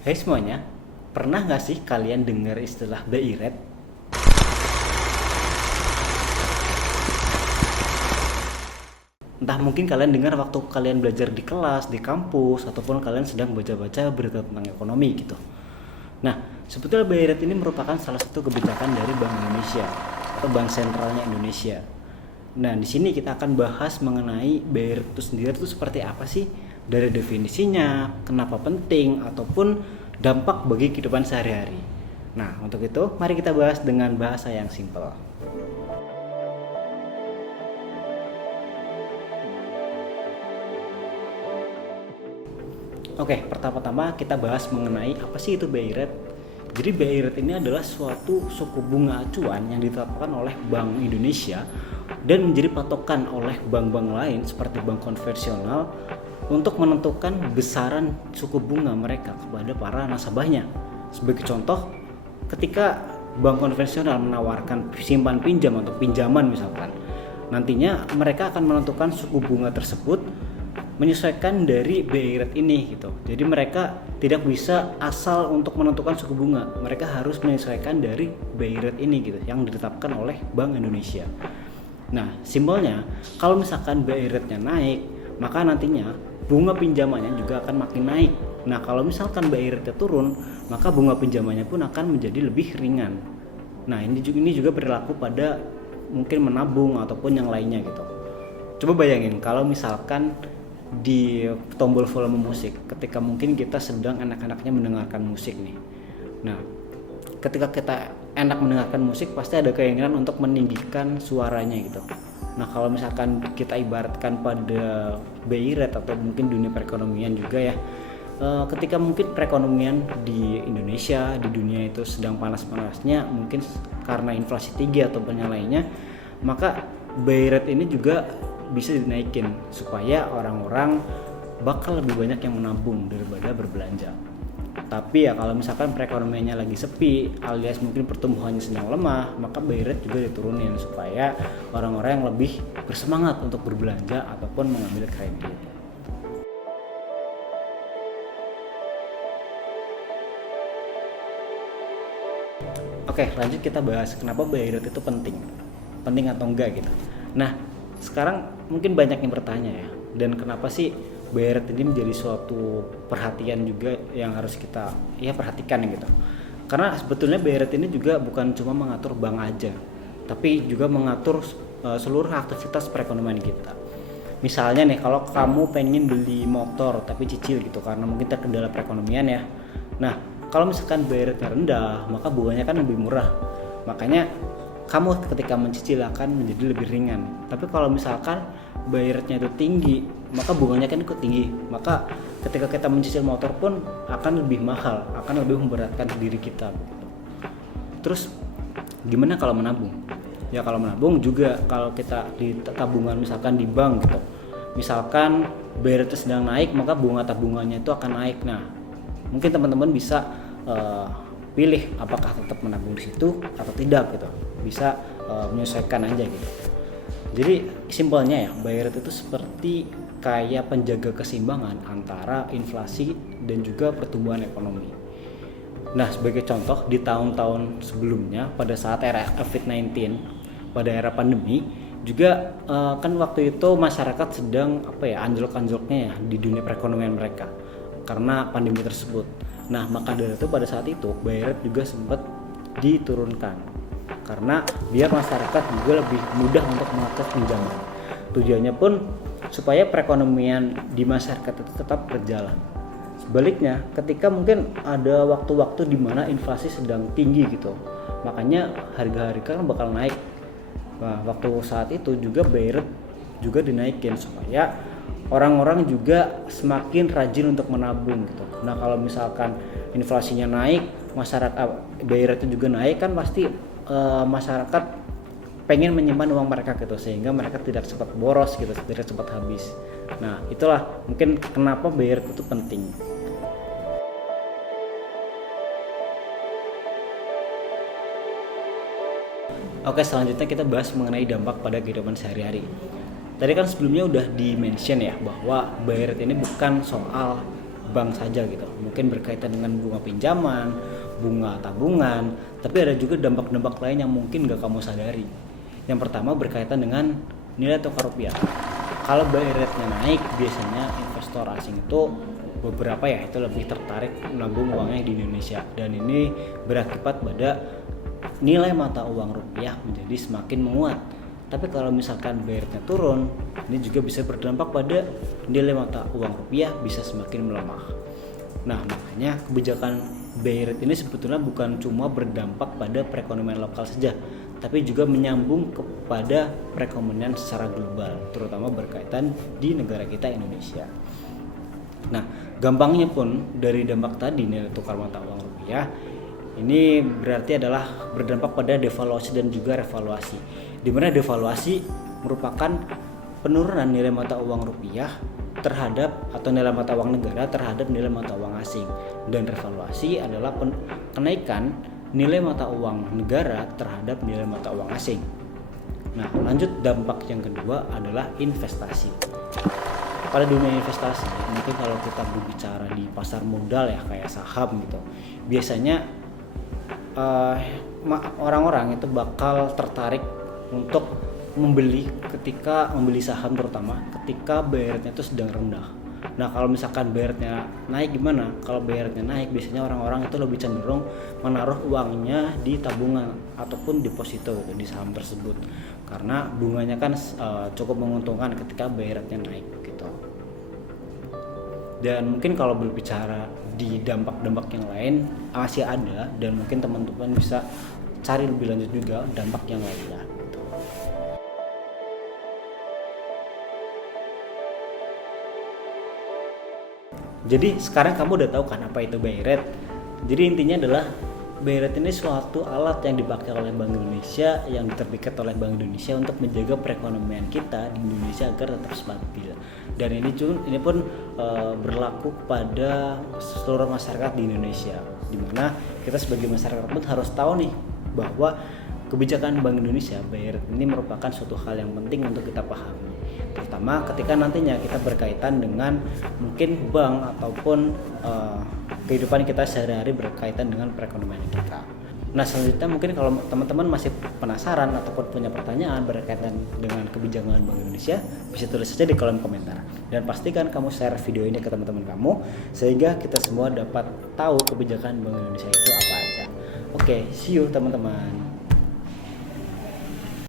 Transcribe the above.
Hai semuanya, pernah nggak sih kalian dengar istilah BI Rate? Entah mungkin kalian dengar waktu kalian belajar di kelas, di kampus, ataupun kalian sedang baca-baca berita tentang ekonomi gitu. Nah, sebetulnya BI Rate ini merupakan salah satu kebijakan dari Bank Indonesia atau Bank Sentralnya Indonesia. Nah, di sini kita akan bahas mengenai BI Rate itu sendiri itu seperti apa sih, dari definisinya, kenapa penting, ataupun dampak bagi kehidupan sehari-hari. Nah, untuk itu mari kita bahas dengan bahasa yang simpel. Oke, pertama-tama kita bahas mengenai apa sih itu BI Rate. Jadi BI Rate ini adalah suatu suku bunga acuan yang ditetapkan oleh Bank Indonesia dan menjadi patokan oleh bank-bank lain seperti bank konvensional untuk menentukan besaran suku bunga mereka kepada para nasabahnya. Sebagai contoh, ketika bank konvensional menawarkan simpan pinjam atau pinjaman misalkan, nantinya mereka akan menentukan suku bunga tersebut menyesuaikan dari BI rate ini gitu. Jadi mereka tidak bisa asal untuk menentukan suku bunga. Mereka harus menyesuaikan dari BI rate ini gitu yang ditetapkan oleh Bank Indonesia. Nah, simbolnya kalau misalkan BI rate-nya naik, maka nantinya bunga pinjamannya juga akan makin naik. Nah, kalau misalkan BI rate-nya turun, maka bunga pinjamannya pun akan menjadi lebih ringan. Nah, ini juga berlaku pada mungkin menabung ataupun yang lainnya gitu. Coba bayangin kalau misalkan di tombol volume musik ketika mungkin kita sedang enak-enaknya mendengarkan musik nih. Nah, ketika kita enak mendengarkan musik pasti ada keinginan untuk meninggikan suaranya gitu. Nah, kalau misalkan kita ibaratkan pada BI rate atau mungkin dunia perekonomian juga ya, ketika mungkin perekonomian di Indonesia, di dunia itu sedang panas-panasnya mungkin karena inflasi tinggi ataupun yang lainnya, maka BI rate ini juga bisa dinaikin supaya orang-orang bakal lebih banyak yang menabung daripada berbelanja. Tapi ya kalau misalkan perekonomiannya lagi sepi alias mungkin pertumbuhannya sedang lemah, maka BI rate juga diturunin supaya orang-orang yang lebih bersemangat untuk berbelanja ataupun mengambil kredit. Oke, lanjut kita bahas kenapa BI rate itu penting. Penting atau enggak gitu. Nah, sekarang mungkin banyak yang bertanya ya, dan kenapa sih BI rate ini menjadi suatu perhatian juga yang harus kita perhatikan gitu. Karena sebetulnya BI rate ini juga bukan cuma mengatur bank aja, tapi juga mengatur seluruh aktivitas perekonomian kita. Misalnya nih, kalau kamu pengen beli motor tapi cicil gitu karena mungkin terkendala perekonomian ya. Nah, kalau misalkan BI rate rendah, maka bunganya kan lebih murah. Makanya kamu ketika mencicil akan menjadi lebih ringan. Tapi kalau misalkan BI rate-nya itu tinggi, maka bunganya kan ikut tinggi. Maka ketika kita mencicil motor pun akan lebih mahal, akan lebih memberatkan diri kita. Terus gimana kalau menabung? Ya kalau menabung juga, kalau kita di tabungan misalkan di bank gitu, misalkan BI rate sedang naik, maka bunga tabungannya itu akan naik. Nah, mungkin teman-teman bisa pilih apakah tetap menabung di situ atau tidak gitu, bisa menyesuaikan aja gitu. Jadi simpelnya ya, BI rate itu seperti kayak penjaga keseimbangan antara inflasi dan juga pertumbuhan ekonomi. Nah, sebagai contoh di tahun-tahun sebelumnya pada saat era COVID-19, pada era pandemi juga kan waktu itu masyarakat sedang anjlok-anjloknya ya di dunia perekonomian mereka karena pandemi tersebut. Nah, maka dari itu pada saat itu BI rate juga sempat diturunkan karena biar masyarakat juga lebih mudah untuk mengakses pinjaman. Tujuannya pun supaya perekonomian di masyarakat itu tetap berjalan. Sebaliknya, ketika mungkin ada waktu-waktu di mana inflasi sedang tinggi gitu, makanya harga-harga kan bakal naik. Nah, waktu saat itu juga BI rate juga dinaikin supaya orang-orang juga semakin rajin untuk menabung gitu. Nah, kalau misalkan inflasinya naik, masyarakat BI rate juga naik, kan pasti masyarakat pengen menyimpan uang mereka gitu, sehingga mereka tidak cepat boros gitu, tidak cepat habis. Nah, itulah mungkin kenapa BI rate itu penting. Oke, selanjutnya kita bahas mengenai dampak pada kehidupan sehari-hari. Tadi kan sebelumnya udah di-mention ya bahwa BI rate ini bukan soal bank saja gitu. Mungkin berkaitan dengan bunga pinjaman, bunga tabungan, tapi ada juga dampak-dampak lain yang mungkin gak kamu sadari. Yang pertama berkaitan dengan nilai tukar rupiah. Kalau BI rate-nya naik, biasanya investor asing itu beberapa ya itu lebih tertarik menabung uangnya di Indonesia, dan ini berakibat pada nilai mata uang rupiah menjadi semakin menguat. Tapi kalau misalkan BI rate-nya turun, ini juga bisa berdampak pada nilai mata uang rupiah bisa semakin melemah. Nah, makanya kebijakan BI rate ini sebetulnya bukan cuma berdampak pada perekonomian lokal saja, tapi juga menyambung kepada perekonomian secara global, terutama berkaitan di negara kita Indonesia. Nah, gampangnya pun dari dampak tadi nilai tukar mata uang rupiah ini berarti adalah berdampak pada devaluasi dan juga revaluasi, di mana devaluasi merupakan penurunan nilai mata uang rupiah terhadap atau nilai mata uang negara terhadap nilai mata uang asing, dan revaluasi adalah kenaikan nilai mata uang negara terhadap nilai mata uang asing. Nah, lanjut dampak yang kedua adalah investasi. Pada dunia investasi, mungkin kalau kita berbicara di pasar modal ya kayak saham gitu, biasanya orang-orang itu bakal tertarik untuk membeli saham, terutama ketika BI rate-nya itu sedang rendah. Nah, kalau misalkan BI rate-nya naik gimana? Kalau BI rate-nya naik, biasanya orang-orang itu lebih cenderung menaruh uangnya di tabungan ataupun deposito gitu, di saham tersebut, karena bunganya kan cukup menguntungkan ketika BI rate-nya naik gitu. Dan mungkin kalau berbicara di dampak-dampak yang lain masih ada, dan mungkin teman-teman bisa cari lebih lanjut juga dampak yang lainnya. Jadi sekarang kamu udah tahu kan apa itu BI rate. Jadi intinya adalah BI rate ini suatu alat yang dipakai oleh Bank Indonesia, yang diterbitkan oleh Bank Indonesia untuk menjaga perekonomian kita di Indonesia agar tetap stabil. Dan ini pun berlaku pada seluruh masyarakat di Indonesia, di mana kita sebagai masyarakat pun harus tahu nih bahwa kebijakan Bank Indonesia BI rate ini merupakan suatu hal yang penting untuk kita pahami, terutama ketika nantinya kita berkaitan dengan mungkin bank ataupun kehidupan kita sehari-hari berkaitan dengan perekonomian kita. Nah, selanjutnya mungkin kalau teman-teman masih penasaran ataupun punya pertanyaan berkaitan dengan kebijakan Bank Indonesia, bisa tulis saja di kolom komentar, dan pastikan kamu share video ini ke teman-teman kamu sehingga kita semua dapat tahu kebijakan Bank Indonesia itu apa aja. Oke, see you teman-teman.